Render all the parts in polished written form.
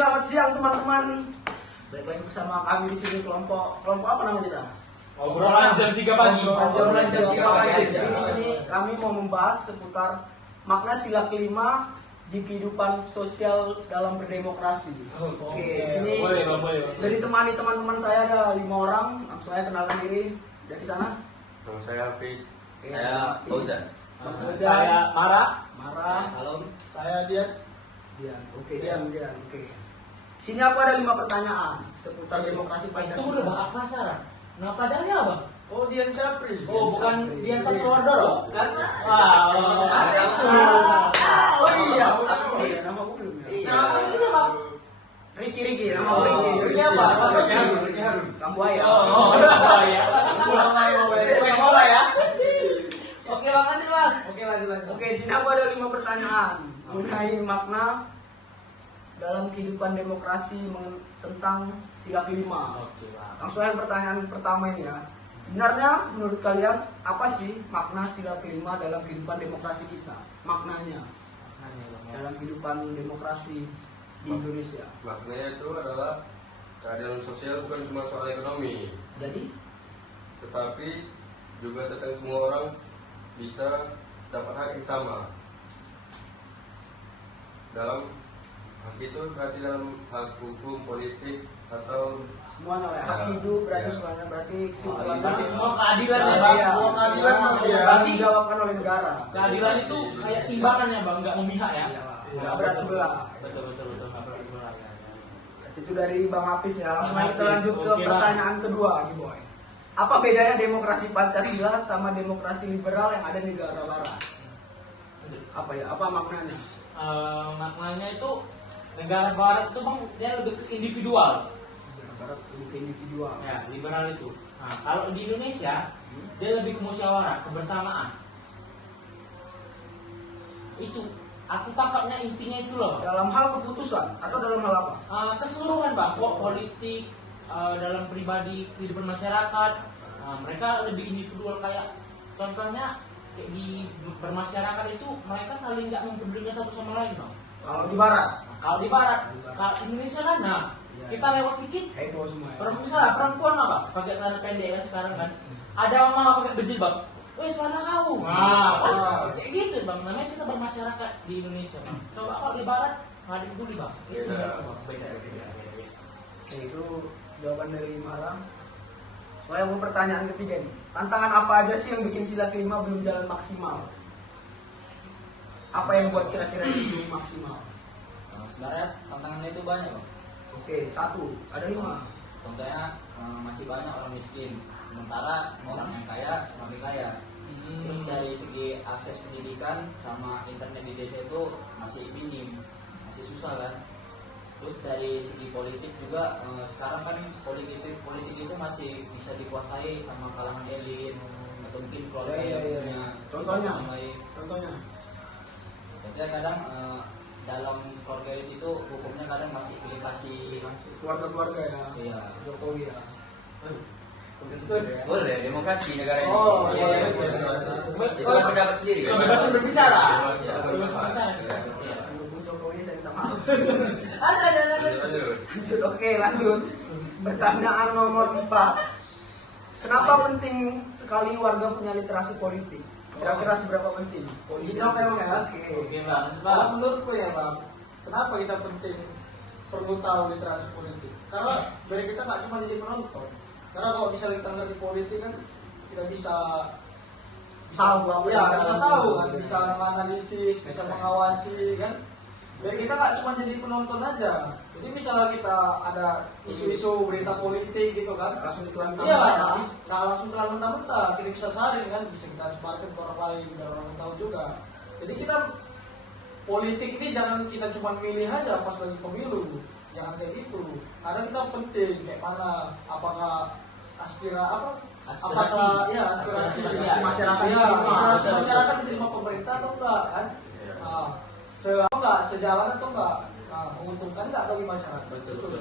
selamat siang teman-teman. Baik lagi bersama kami di sini kelompok apa nama kita? Obrolan jam 3 pagi. Obrolan jam 3 pagi. Jadi di sini kami mau membahas seputar makna sila kelima di kehidupan sosial dalam berdemokrasi. Oke, di sini Boleh. dari teman-teman saya ada 5 orang. Langsung saya kenalkan diri dari sana. Nama saya Hafiz. Saya Fauzan. Saya Mara. Halo. Saya Dian. Oke. Sini aku ada 5 pertanyaan seputar demokrasi Itu Pancasila. udah bakal penasaran. Nah, padahal siapa? Oh, Dian Sapri. Oh, bukan Dian Sastrowardono. Kan? Wah, Ada itu. Oh iya, nama aku belum. Iya. Nah, maksudnya siapa? Riki, nama aku Riki. Riki apa? Apa sih? Riki Harun. Kambuaya. Oh, ya. Bola ya. Oke, makasih, Bang. Oke, lanjut. Oke, di sini aku ada 5 pertanyaan mengenai makna dalam kehidupan demokrasi tentang sila kelima. Oke, Bang. Langsung aja pertanyaan pertama ini ya. Sebenarnya menurut kalian apa sih makna sila kelima dalam kehidupan demokrasi kita? Maknanya dalam kehidupan demokrasi di Indonesia. Maknanya itu adalah keadilan sosial bukan cuma soal ekonomi, Jadi tetapi juga tentang semua orang bisa dapat hak yang sama. Dalam hak itu berarti dalam hak hukum, politik, atau semuanya lah ya. Hak hidup berarti Ya. semuanya berarti Berarti semua keadilan ya, Iya, Bang. semua keadilan Berarti dijawabkan oleh negara. keadilan itu kayak timbangan ya, Bang, enggak memihak ya. Nggak berat sebelah. Betul, enggak berat sebelah. Itu dari Bang Hafiz ya. Langsung Bang aja kita Hafiz, lanjut ke oke, Bang. pertanyaan kedua nih, Boy. Apa bedanya demokrasi Pancasila sama demokrasi liberal yang ada di negara barat? Apa ya? Apa maknanya? Maknanya itu negara barat itu, Bang, dia lebih ke individual. Negara barat lebih ke individual. Ya, liberal itu. Nah, kalau di Indonesia dia lebih ke musyawarah, kebersamaan. Itu aku tangkapnya intinya itu loh, Bang. Dalam hal keputusan atau dalam hal apa? Keseluruhan, Bang, politik, dalam pribadi kehidupan masyarakat. Mereka lebih individual, kayak contohnya kayak di bermasyarakat itu mereka saling nggak mempedulikan satu sama lain, Bang. Kalau di barat, Kalau di barat, kalau di Indonesia kan, nah kita lewat sedikit, heboh semua. Ya. misalnya perempuan apa pakai celana pendek kan sekarang kan, ada mama pakai berjilbab, wih celana kau, kayak gitu, Bang. Namanya kita bermasyarakat di Indonesia, Bang. Coba kalau di barat nggak ada yang peduli, Bang. Itu Beda. beda. Oke, itu jawaban dari Marang. Soalnya mau pertanyaan ketiga nih. Tantangan apa aja sih yang bikin sila kelima belum jalan maksimal? Apa yang buat kira-kira itu belum maksimal? Sebenarnya tantangannya itu banyak, Bang. Oke, 1, ada 5. Contohnya masih banyak orang miskin, sementara orang yang kaya semakin kaya. Terus dari segi akses pendidikan sama internet di desa itu masih minim, masih susah kan. Terus dari segi politik juga sekarang kan politik itu masih bisa dikuasai sama kalangan elit atau mungkin keluarga yang punya Contohnya? yang baik. Contohnya? Jadi kadang dalam keluarga elit itu hukumnya kadang masih pilih kasih. Keluarga-keluarga ya. Iya. Jokowi ya. Boleh, demokrasi negara ini. Oh, Iya, boleh. Kita punya pendapat sendiri kan. Kebebasan berbicara. Iya. Kebebasan berbicara. Pendukung Jokowi saya minta maaf. Ada. Lanjut, oke lanjut. Pertanyaan nomor 4. Kenapa penting sekali warga punya literasi politik? Kira-kira seberapa penting? Jadi apa yang ya? Oke, Bang. Kalau menurutku ya Bang, kenapa kita penting perlu tahu literasi politik? Karena dari kita nggak cuma jadi penonton. Karena kalau misalnya kita ngerti politik kan kita bisa Tahu, ya bisa tahu. tahu kan, bisa menganalisis, bisa mengawasi kan. Dari kita nggak cuma jadi penonton aja. Jadi misalnya kita ada isu-isu berita politik gitu kan, Langsung ditelan iya, nggak langsung terlalu mentah-mentah, kita bisa saring kan, bisa kita sebarkan ke orang lain biar orang tahu juga. Jadi kita politik ini jangan kita cuma milih aja pas lagi pemilu, jangan kayak gitu. Karena kita penting kayak mana, apakah apakah ya aspirasi masyarakat ya, diterima. aspirasi masyarakat diterima pemerintah atau enggak kan? Sejalan atau enggak? Menguntungkan enggak bagi masyarakat? Betul.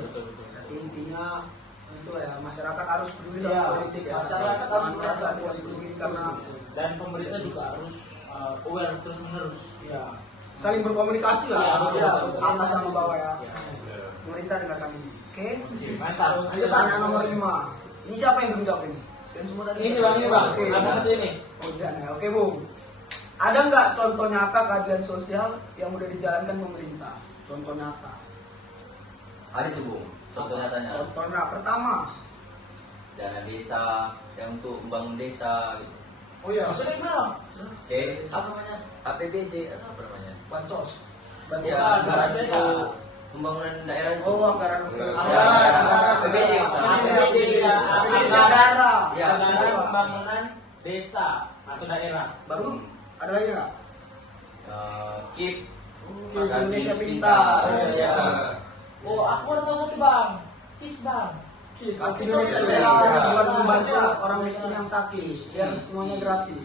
Jadi intinya itu ya, masyarakat harus peduli Iya, sama politik ya. masyarakat harus merasa peduli karena Dan pemerintah juga harus aware terus menerus. Ya. saling berkomunikasi lah, Iya, betul. atas sama bawah ya. Iya. Pemerintah dengarkan ini. Oke. Mantap. Lanjut pertanyaan nomor 5. Ini siapa yang belum jawab ini? Yang semua tadi. Ini bang, Oke. ada satu ini. Oh, jangan ya. Oke, Bung. Ada nggak contoh nyata keadilan sosial yang udah dijalankan pemerintah? Contoh nyata. Ada tuh Bung, contoh nyatanya. Contohnya pertama, Dana desa yang untuk membangun desa gitu. Oh iya, Maksudnya gimana? Oke, apa namanya? APBD atau apa namanya? bansos. Ya, anggaran untuk pembangunan daerah itu. oh anggaran Anggaran APBD maksudnya. APBD ya, APBD anggaran daerah. Ya, anggaran pembangunan desa atau daerah. Baru ada lagi nggak? KIP Indonesia Pintar. Ya. Oh, aku ada tahu satu bang, KIS bang. Kaki Kis Indonesia sosial. Pintar buat membantu orang miskin yang sakit, biar semuanya gratis.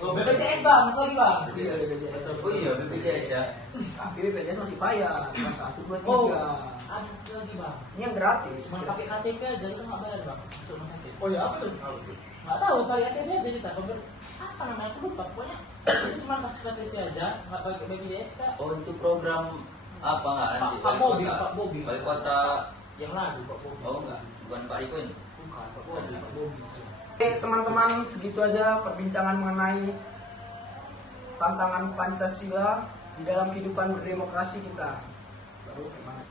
Oh, BPJS bang, apa lagi bang? Iya, Oh iya, BPJS ya. Tapi BPJS masih bayar, kelas 1, 2, 3. Oh, ada satu lagi bang. Ini yang gratis. Cuma pakai KTP aja kita nggak bayar bang, masuk rumah sakit. Oh iya, apa tuh? Nggak tahu pakai KTP aja kita. Apa namanya aku lupa. Pokoknya itu cuma kasih KTP aja, nggak pakai BPJS kita. Oh itu program apa nggak nanti? Pak Bobi, Pak Bobi. Wali kota. Yang lalu Pak Bobi. Oh enggak, bukan Pak Riko ini. Bukan Pak Bobi, Pak Bobi. Oke teman-teman, segitu aja perbincangan mengenai tantangan Pancasila di dalam kehidupan berdemokrasi kita. Baru gimana?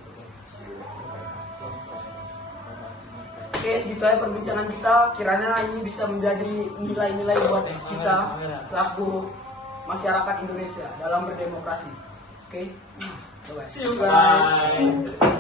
Oke, segitu aja perbincangan kita. Kiranya ini bisa menjadi nilai-nilai buat kita selaku masyarakat Indonesia dalam berdemokrasi. Oke, bye-bye. See you guys. Bye.